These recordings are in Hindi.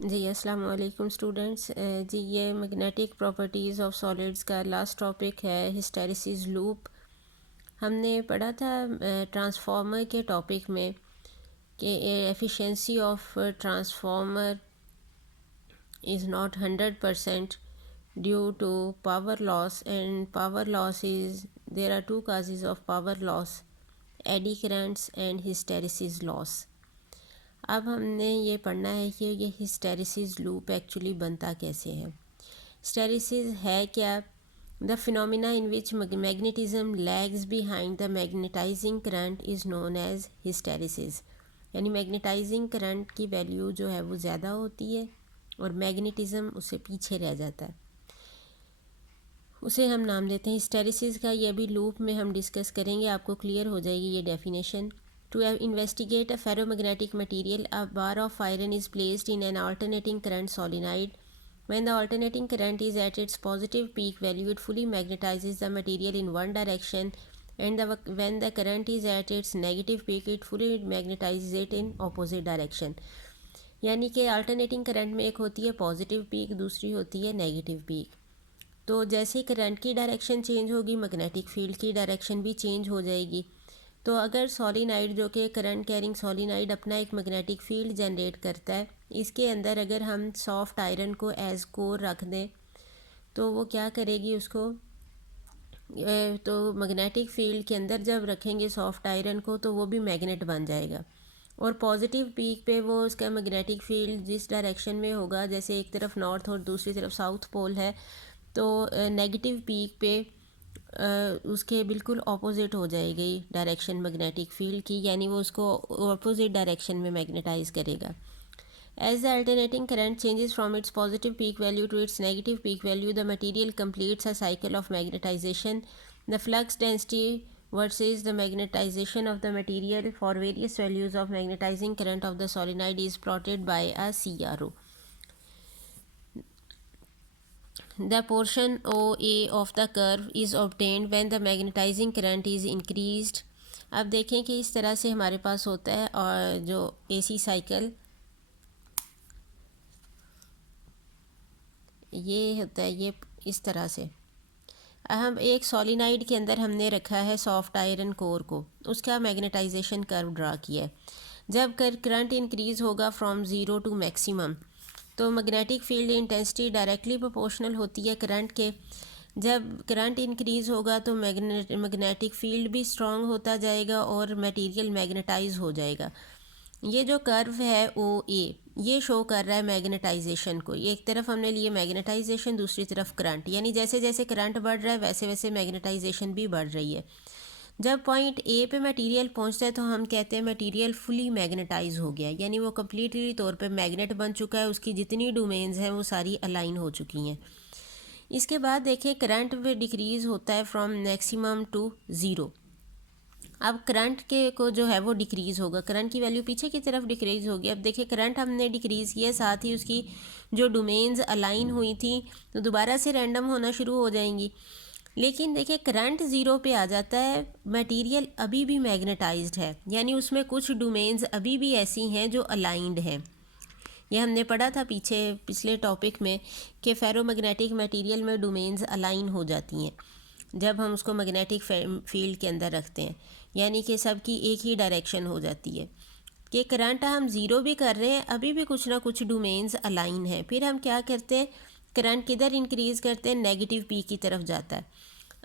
जी अस्सलाम वालेकुम स्टूडेंट्स। जी ये मैग्नेटिक प्रॉपर्टीज़ ऑफ सॉलिड्स का लास्ट टॉपिक है हिस्टैरिसीस लूप। हमने पढ़ा था ट्रांसफार्मर के टॉपिक में कि efficiency of transformer is not 100% due to power loss, and power loss is there are two causes of power loss: eddy currents and hysteresis loss. अब हमने ये पढ़ना है कि ये हिस्टेरिसिस लूप एक्चुअली बनता कैसे है। हिस्टेरिसिस है क्या? The phenomena in which magnetism lags behind the magnetizing current is known as hysteresis. यानी मैग्नेटाइजिंग करंट की वैल्यू जो है वो ज़्यादा होती है और मैग्नेटिज्म उससे पीछे रह जाता है, उसे हम नाम देते हैं हिस्टेरिसिस का। ये अभी लूप में हम डिस्कस करेंगे, आपको क्लियर हो जाएगी ये definition. To investigate a ferromagnetic material, a bar of iron is placed in an alternating current solenoid. When the alternating current is at its positive peak value, it fully magnetizes the material in one direction, and when the current is at its negative peak, it fully magnetizes it in opposite direction. यानी कि अल्टरनेटिंग करंट में एक होती है पॉजिटिव पीक, दूसरी होती है नेगेटिव पीक। तो जैसे ही करंट की डायरेक्शन चेंज होगी, मैग्नेटिक फील्ड की डायरेक्शन भी चेंज हो जाएगी। तो अगर सोलिनाइड जो कि करंट कैरिंग सोलिनाइड अपना एक मैग्नेटिक फील्ड जनरेट करता है, इसके अंदर अगर हम सॉफ्ट आयरन को एज कोर रख दें तो वो क्या करेगी, उसको तो मैग्नेटिक फील्ड के अंदर जब रखेंगे सॉफ्ट आयरन को तो वो भी मैग्नेट बन जाएगा। और पॉजिटिव पीक पे वो उसका मैग्नेटिक फील्ड जिस डायरेक्शन में होगा, जैसे एक तरफ नॉर्थ और दूसरी तरफ साउथ पोल है, तो नेगेटिव पीक पे उसके बिल्कुल ऑपोजिट हो जाएगी डायरेक्शन मैग्नेटिक फील्ड की, यानी वो उसको ऑपोजिट डायरेक्शन में मैग्नेटाइज करेगा। As the alternating current changes from its positive peak value to its negative peak value, the material completes a cycle of magnetization. The flux density versus the magnetization of the material for various values of magnetizing current of the solenoid is plotted by a CRO. The portion OA of the curve is obtained when the magnetizing current is increased. अब देखें कि इस तरह से हमारे पास होता है और जो AC साइकिल ये होता है, ये इस तरह से। हम एक सोलिनाइड के अंदर हमने रखा है सॉफ्ट आयरन कोर को, उसका मैग्नेटाइजेशन कर्व ड्रा किया है। जब करंट इंक्रीज़ होगा फ्रॉम ज़ीरो टू मैक्सिमम, तो magnetic field intensity directly proportional होती है करंट के। जब करंट इंक्रीज़ होगा तो मैग्नेटिक फील्ड भी स्ट्रॉन्ग होता जाएगा और मटेरियल मैग्नेटाइज हो जाएगा। ये जो कर्व है ओ ए, ये शो कर रहा है मैग्नेटाइजेशन को। ये एक तरफ हमने लिए मैग्नेटाइजेशन, दूसरी तरफ करंट, यानी जैसे जैसे करंट बढ़ रहा है वैसे वैसे मैग्नेटाइजेशन भी बढ़ रही है। जब पॉइंट ए पे मटेरियल पहुंचता है तो हम कहते हैं मटेरियल फुली मैग्नेटाइज हो गया, यानी वो कम्प्लीटली तौर पे मैग्नेट बन चुका है, उसकी जितनी डोमेन्स हैं वो सारी अलाइन हो चुकी हैं। इसके बाद देखिए करंट पे डिक्रीज़ होता है फ्रॉम मैक्सिमम टू ज़ीरो। अब करंट के को जो है वो डिक्रीज़ होगा, करंट की वैल्यू पीछे की तरफ डिक्रीज़ होगी। अब देखिए करंट हमने डिक्रीज़ किया, साथ ही उसकी जो डोमेन्स अलाइन हुई थी तो दोबारा से रैंडम होना शुरू हो जाएंगी। लेकिन देखिए करंट ज़ीरो पे आ जाता है, मटेरियल अभी भी मैग्नेटाइज्ड है, यानी उसमें कुछ डोमेन्स अभी भी ऐसी हैं जो अलाइंड हैं। ये हमने पढ़ा था पिछले टॉपिक में कि फेरोमैग्नेटिक मटेरियल में डोमेन्स अलाइन हो जाती हैं जब हम उसको मैग्नेटिक फील्ड के अंदर रखते हैं, यानी कि सबकी एक ही डायरेक्शन हो जाती है। कि करंट हम ज़ीरो भी कर रहे हैं, अभी भी कुछ ना कुछ डोमेन्स अलाइन हैं। फिर हम क्या करते हैं, करंट किधर इंक्रीज़ करते हैं, नेगेटिव पी की तरफ जाता है।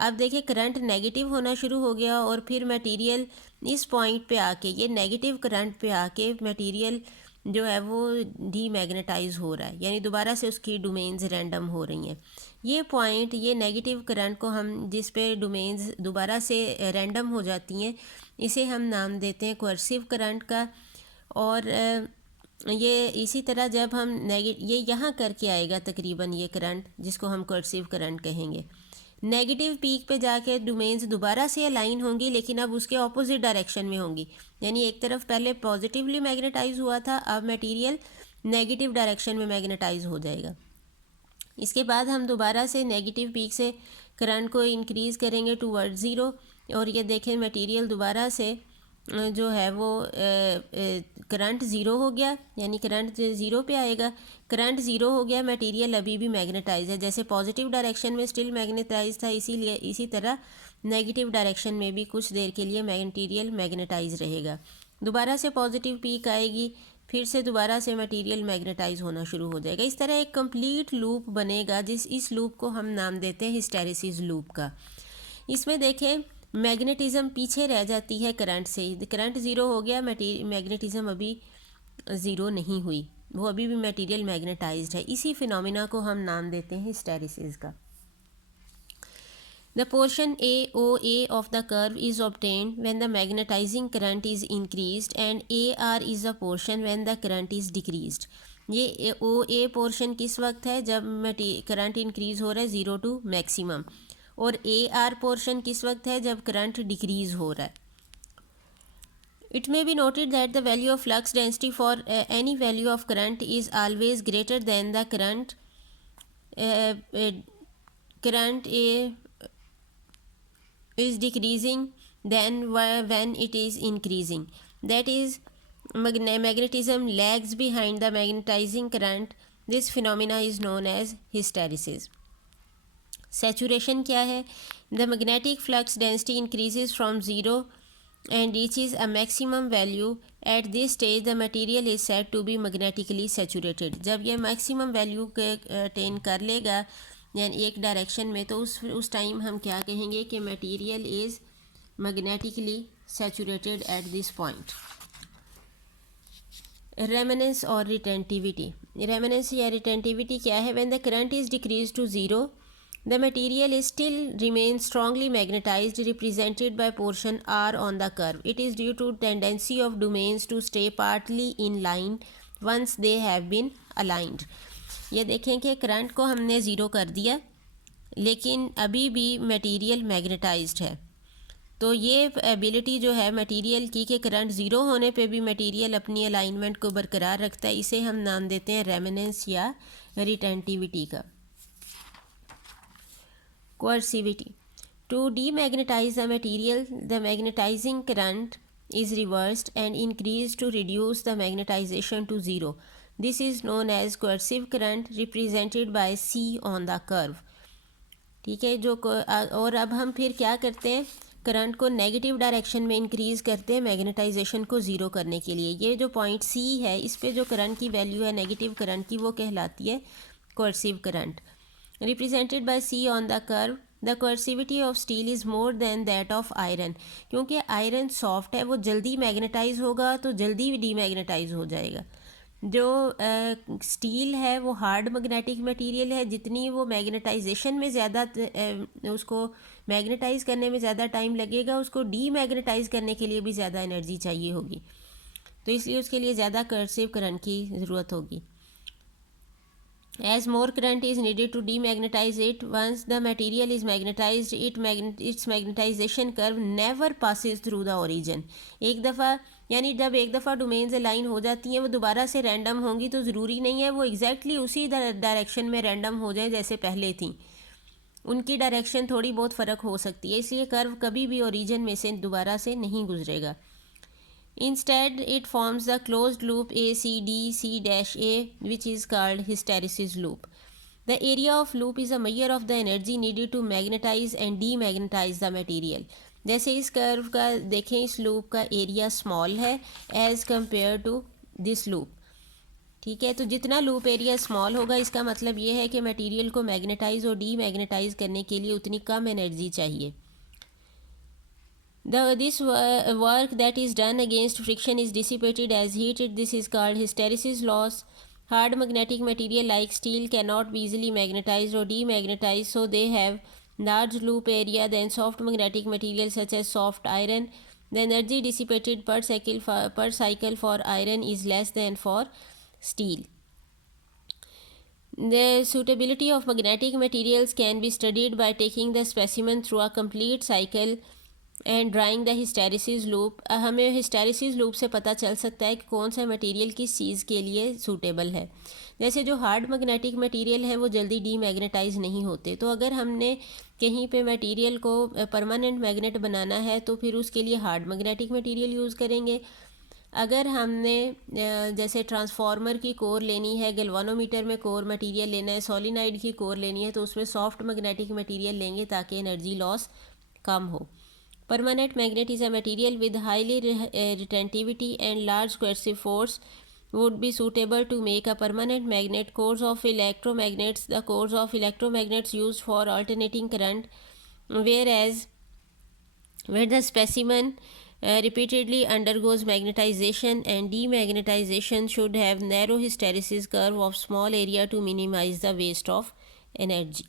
अब देखिए करंट नेगेटिव होना शुरू हो गया और फिर मटेरियल इस पॉइंट पे आके, ये नेगेटिव करंट पे आके मटेरियल जो है वो डीमैग्नेटाइज हो रहा है, यानी दोबारा से उसकी डोमेन्स रैंडम हो रही हैं। ये पॉइंट, ये नेगेटिव करंट को हम जिस पे डोमेन्स दोबारा से रैंडम हो जाती हैं, इसे हम नाम देते हैं कोर्सिव करंट का। और ये इसी तरह जब हम ये यहाँ करके आएगा तकरीबन ये करंट, जिसको हम कोर्सिव करंट कहेंगे। नेगेटिव पीक पे जाके डोमेन्स दोबारा से अलाइन होंगी, लेकिन अब उसके ऑपोजिट डायरेक्शन में होंगी, यानी एक तरफ पहले पॉजिटिवली मैग्नेटाइज हुआ था, अब मटेरियल नेगेटिव डायरेक्शन में मैग्नेटाइज हो जाएगा। इसके बाद हम दोबारा से नेगेटिव पीक से करंट को इंक्रीज़ करेंगे टूवर्ड ज़ीरो, और ये देखें मटेरियल दोबारा से जो है वो करंट ज़ीरो हो गया, यानी करंट ज़ीरो पे आएगा। करंट ज़ीरो हो गया, मटेरियल अभी भी मैग्नेटाइज है। जैसे पॉजिटिव डायरेक्शन में स्टिल मैग्नेटाइज था, इसीलिए इसी तरह नेगेटिव डायरेक्शन में भी कुछ देर के लिए मटेरियल मैग्नेटाइज रहेगा। दोबारा से पॉजिटिव पीक आएगी, फिर से दोबारा से मटेरियल मैग्नेटाइज होना शुरू हो जाएगा। इस तरह एक कंप्लीट लूप बनेगा, इस लूप को हम नाम देते हैं हिस्टैरिसीस लूप का। इसमें देखें मैग्नेटिज्म पीछे रह जाती है करंट से। करंट ज़ीरो हो गया, मैग्नेटिज्म अभी ज़ीरो नहीं हुई, वो अभी भी मटेरियल मैग्नेटाइज्ड है। इसी फिनोमिना को हम नाम देते हैं हिस्टैरिसीस का। The portion AOA of the curve is obtained when the magnetizing current is increased and AR is the portion when the current is decreased. ये OA पोर्शन किस वक्त है? जब करंट इंक्रीज़ हो रहा है ज़ीरो टू मैक्सिमम। और AR पोर्शन किस वक्त है? जब करंट डिक्रीज़ हो रहा है। It may be noted that the value of flux density for any value of current is always greater than the current is decreasing than when it is increasing. That is, magnetism lags behind the magnetizing current. This phenomena is known as hysteresis. Saturation क्या है? The magnetic flux density increases from zero and reaches a maximum value. At this stage the material is said to be magnetically saturated. जब यह maximum value अटेन कर लेगा यानी एक डायरेक्शन में, तो उस टाइम हम क्या कहेंगे कि material is magnetically saturated at this point. Remanence और रिटेंटिविटी। रेमनेंस या रिटेंटिविटी क्या है? When the current is decrease to zero, the material is still remains strongly magnetized, represented by portion R on the curve. It is due to tendency of domains to stay partly in line once they have been aligned. ये देखें कि करंट को हमने ज़ीरो कर दिया, लेकिन अभी भी मटेरियल मैग्नेटाइज्ड है। तो ये एबिलिटी जो है मटेरियल की कि करंट ज़ीरो होने पे भी मटेरियल अपनी अलाइनमेंट को बरकरार रखता है, इसे हम नाम देते हैं रेमनेंस या रिटेंटिविटी का। Coercivity. To demagnetize a material, the magnetizing current is reversed and increased to reduce the magnetization to zero. This is known as coercive current, represented by C on the curve. ठीक है, और अब हम फिर क्या करते हैं? करंट को नेगेटिव डायरेक्शन में इंक्रीज़ करते हैं मैग्नेटाइजेशन को ज़ीरो करने के लिए। ये जो पॉइंट C है, इस पे जो करंट की वैल्यू है नेगेटिव करंट की, वो कहलाती है coercive current. Represented by C on the curve, the coercivity of steel is more than that of iron. क्योंकि आयरन सॉफ्ट है, वो जल्दी मैग्नेटाइज होगा तो जल्दी डीमैग्नेटाइज हो जाएगा। जो स्टील है वो हार्ड मैग्नेटिक मटेरियल है, जितनी वो मैग्नेटाइजेशन में ज़्यादा उसको मैग्नेटाइज करने में ज़्यादा टाइम लगेगा, उसको डीमैग्नेटाइज करने के लिए भी ज़्यादा एनर्जी चाहिए होगी, तो इसलिए उसके लिए ज़्यादा कर्सिव करंट की ज़रूरत होगी। As more current is needed to demagnetize it, once the material is magnetized, its magnetization curve never passes through the origin. एक दफ़ा यानी जब एक दफ़ा डोमेन्स अलाइन हो जाती हैं, वो दोबारा से रैंडम होंगी, तो ज़रूरी नहीं है वो एग्जैक्टली उसी डायरेक्शन में रैंडम हो जाए जैसे पहले थी। उनकी डायरेक्शन थोड़ी बहुत फ़र्क हो सकती है, इसलिए कर्व कभी भी ओरिजिन में से दोबारा से नहीं गुजरेगा। Instead, it forms the closed loop ACDC-A, which is called hysteresis loop. The area of loop is a measure of the energy needed to magnetize and demagnetize the material. जैसे इस कर्व का देखें, इस लूप का एरिया स्मॉल है as compare to this loop. ठीक है, तो जितना लूप एरिया स्मॉल होगा, इसका मतलब ये है कि मटेरियल को मैग्नेटाइज और डीमैग्नेटाइज करने के लिए उतनी कम एनर्जी चाहिए। This work that is done against friction is dissipated as heat. This is called hysteresis loss. Hard magnetic material like steel cannot be easily magnetized or demagnetized, so they have large loop area than soft magnetic material such as soft iron. The energy dissipated per cycle for iron is less than for steel. The suitability of magnetic materials can be studied by taking the specimen through a complete cycle and drawing the hysteresis loop. हमें हिस्टेरिसिस लूप से पता चल सकता है कि कौन सा मटेरियल किस चीज़ के लिए सूटेबल है। जैसे जो हार्ड मैग्नेटिक मटेरियल है वो जल्दी डीमैग्नेटाइज नहीं होते, तो अगर हमने कहीं पे मटेरियल को परमानेंट मैग्नेट बनाना है तो फिर उसके लिए हार्ड मैग्नेटिक मटेरियल यूज़ करेंगे। अगर हमने जैसे ट्रांसफार्मर की कोर लेनी है, गैल्वानोमीटर में कोर मटेरियल लेना है, सोलिनाइड की कोर लेनी है, तो उसमें सॉफ्ट मैग्नेटिक मटेरियल लेंगे ताकि एनर्जी लॉस कम हो। Permanent magnet is a material with highly retentivity and large coercive force would be suitable to make a permanent magnet. Cores of electromagnets. The cores of electromagnets used for alternating current, whereas where the specimen repeatedly undergoes magnetization and demagnetization should have narrow hysteresis curve of small area to minimize the waste of energy.